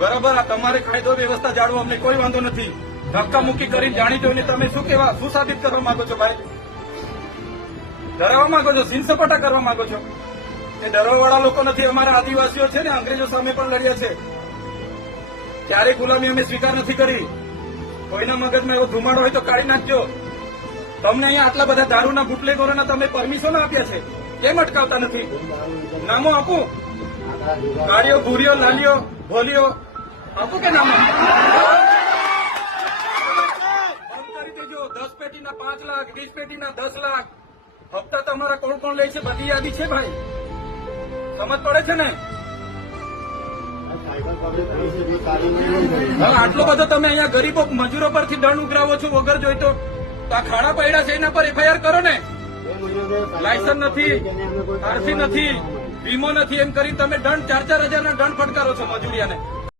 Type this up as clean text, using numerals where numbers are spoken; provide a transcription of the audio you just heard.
બરાબર, આ તમારે કાયદો વ્યવસ્થા જાળવો, અમને કોઈ વાંધો નથી. ધક્કા મૂકી કરીને જાણી જોઈને તમે શું સાબિત કરવા માંગો છો ભાઈ? ડરાવવા માંગો છો, સીન સપાટા કરવા માંગો છો? એ ડરવાવાળા લોકો નથી. અમારા આદિવાસીઓ છે ને, અંગ્રેજો સામે પણ લડ્યા છે. ક્યારેય ગુલામી અમે સ્વીકાર નથી કરી. કોઈના મગજમાં એવો ધુમાડો હોય તો કાઢી નાખજો. તમને અહીંયા આટલા બધા દારૂના બુટલેગરોના તમે પરમિશન આપ્યા છે, કેમ અટકાવતા નથી? નામો આપું? ગાડીઓ, ભૂરીઓ, લાલીઓ, ભોલીઓ આપું કે નામો? બંધ કરી દેજો. 10 પેટીના 5 લાખ, 20 પેટીના 10 લાખ. હપ્તા તમારા કોણ કોણ લે છે બધી યાદી છે ભાઈ, સમજ પડે છે ને? હવે આટલો બધો તમે અહીંયા ગરીબો મજૂરો પરથી દંડ ઉઘરાવો છો વગર જોઈતો, તો આ ખાડા પડ્યા છે એના પર એફઆઈઆર કરો ને. લાયસન્સ નથી, આરસી નથી, વીમો નથી, એમ કરી તમે દંડ 4-4 હજારના દંડ ફટકારો છો મજૂરિયાને.